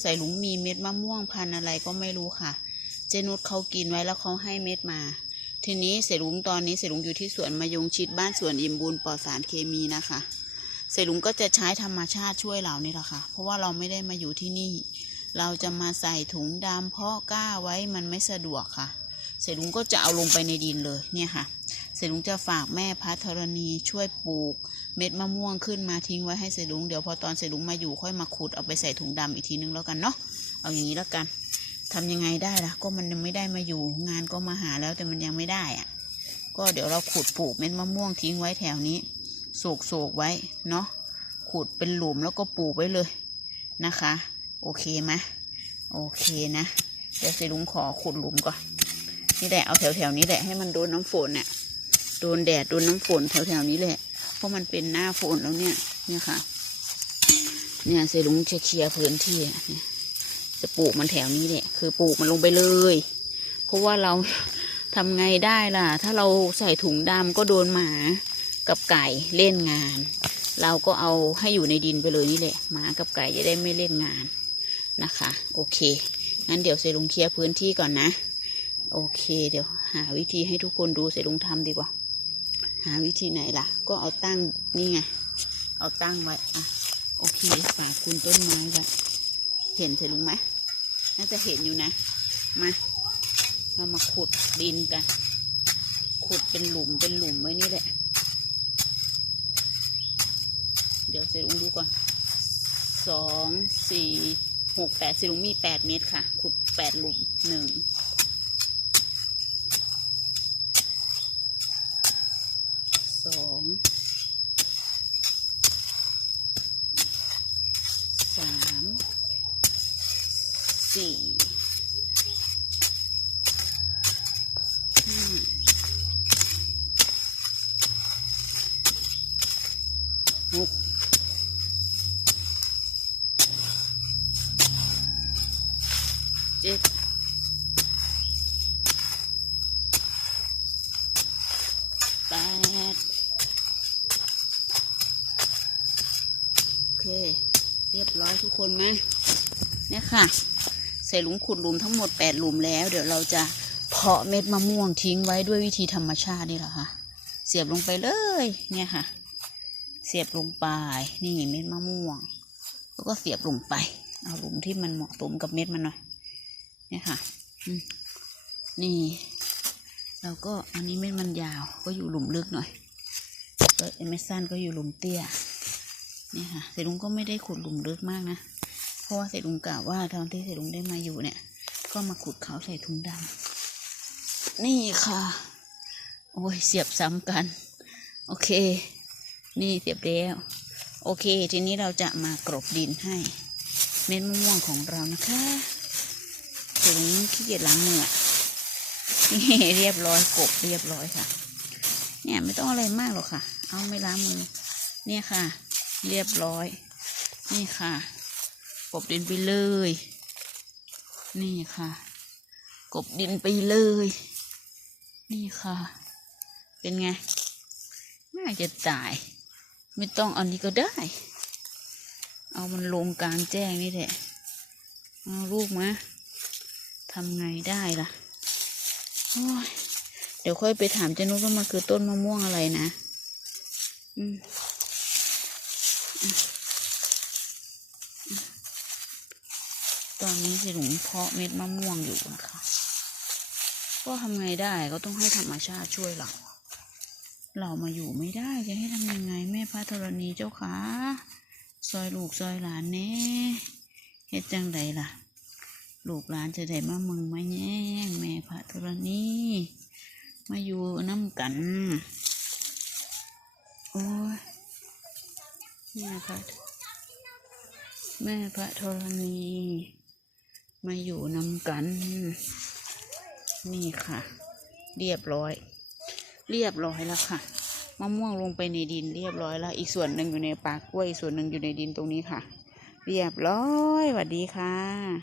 ใส่หลุงมีเม็ดมะม่วงพันอะไรก็ไม่รู้ค่ะ เจนุชเขากินไว้แล้วเขาให้เม็ดมา ทีนี้เสลุงตอนนี้เสลุงอยู่ที่สวนมะยงชิดบ้านสวนอิ่มบุญปลอดสารเคมีนะคะเสลุงก็จะใช้ธรรมชาติช่วยเรานี่แหละค่ะ เพราะว่าเราไม่ได้มาอยู่ที่นี่ เราจะมาใส่ถุงดำเพาะกล้าไว้มันไม่สะดวกค่ะ เสลุงก็จะเอาลงไปในดินเลยเนี่ยค่ะ เสลุงจะฝากแม่พัทรณีช่วยปลูก เม็ดมะม่วงขึ้นมาทิ้งไว้ให้เสลุงเดี๋ยวพอตอนเสลุงมาอยู่ค่อยมาขุดเอาไปใส่ถุงดำอีกทีนึงแล้วกันเนาะเอาอย่างนี้แล้วกันทำยังไงได้ล่ะ ก็มันยังไม่ได้มาอยู่ งานก็มาหาแล้วแต่มันยังไม่ได้อะก็เดี๋ยวเราขุดปลูกเม็ดมะม่วงทิ้งไว้แถวนี้โศกโศกไว้เนาะขุดเป็นหลุมแล้วก็ปลูกไว้เลยนะคะ โอเคไหมโอเคนะเดี๋ยวเสลุงขอขุดหลุมก่อนนี่แหละเอาแถวแถวๆนี้แหละให้มันโดนน้ำฝนเนี่ย โดนแดดโดนน้ำฝนแถวๆนี้แหละ เพราะมันเป็นหน้าฝนแล้วเนี่ย เนี่ยค่ะ เนี่ยเซลุงจะเคลียร์พื้นที่อะเนี่ยจะปลูกมันแถวนี้แหละ คือปลูกมันลงไปเลย เพราะว่าเราทำไงได้ล่ะ ถ้าเราใส่ถุงดำก็โดนหมากับไก่เล่นงาน เราก็เอาให้อยู่ในดินไปเลยนี่แหละ หมากับไก่จะได้ไม่เล่นงานนะคะ โอเค งั้นเดี๋ยวเซลุงเคลียร์พื้นที่ก่อนนะ โอเค เดี๋ยวหาวิธีให้ทุกคนดูเสร็จลุงทำดีกว่า หาวิธีไหนล่ะ ก็เอาตั้งนี่ไง เอาตั้งไว้ อะ โอเคฝากคุณต้นไม้ไว้เห็นเสร็จลุงไหมน่าจะเห็นอยู่นะ มา เรามาขุดดินกัน ขุดเป็นหลุมเป็นหลุมไว้นี่แหละ เดี๋ยวเสลุงดูก่อนสองสี่หกแปดเสลุงมีแปดเมตรค่ะ ขุดแปดหลุมหนึ่ง สอง สามสี่ห้าหกเจ็ดแปดโอเค เรียบร้อยทุกคนไหมเนี่ยค่ะ ใส่หลุมขุดหลุมทั้งหมดแปดหลุมแล้ว เดี๋ยวเราจะเพาะเม็ดมะม่วงทิ้งไว้ด้วยวิธีธรรมชาตินี่แหละค่ะ เสียบลงไปเลย เนี่ยค่ะ เสียบลงไป นี่เม็ดมะม่วง แล้วก็เสียบลงไป เอาหลุมที่มันเหมาะสมกับเม็ดมันหน่อย เนี่ยค่ะ นี่แล้วก็อันนี้เม็ดมันยาวก็อยู่หลุมลึกหน่อยก็เม็ดสั้นก็อยู่หลุมเตี้ย เนี่ยค่ะเสลุงก็ไม่ได้ขุดหลุมลึกมากนะ เพราะว่าเสลุงกล่าวว่าตอนที่เสลุงได้มาอยู่เนี่ย ก็มาขุดเขาใส่ถุงดำนี่ค่ะ โอ้ยเสียบซ้ำกัน โอเค นี่เสียบแล้วโอเค ทีนี้เราจะมากรบดินให้ เม็ดมะม่วงของเรานะคะเสลุงขี้เกียจล้างมือนี่เรียบร้อยกบเรียบร้อยค่ะ เนี่ยไม่ต้องอะไรมากหรอกค่ะ เอาไม่ล้างมือ เนี่ยค่ะ เรียบร้อย นี่ค่ะกบดินไปเลย นี่ค่ะ กบดินไปเลย นี่ค่ะ เป็นไงน่าจะตาย ไม่ต้องเอันนี้ก็ได้ เอามันลงกลางแจ้งนี่แหละเอาลูกมาทำไงได้ล่ะเดี๋ยวค่อยไปถามเจนุชว่ามันคือต้นมะม่วงอะไรนะ อืม ตอนนี้สิหลุงเพาะเม็ดมะม่วงอยู่นะคะ ก็ทำไงได้ก็ต้องให้ธรรมชาติช่วยเรา เรามาอยู่ไม่ได้จะให้ทำยังไงแม่พระธรณีเจ้าขาซอยลูกซอยหลานแน่เฮ็ดจังใดล่ะ ลูกหลานจะได้มามึงมาแย่งแม่พระธรณีมาอยู่น้ำกัน โอ้ย แม่พระแม่พระธรณี มาอยู่นำกัน นี่ค่ะ เรียบร้อย เรียบร้อยแล้วค่ะมะม่วงลงไปในดินเรียบร้อยแล้ว อีกส่วนหนึ่งอยู่ในปากกล้วยอีกส่วนหนึ่งอยู่ในดินตรงนี้ค่ะ เรียบร้อยสวัสดีค่ะ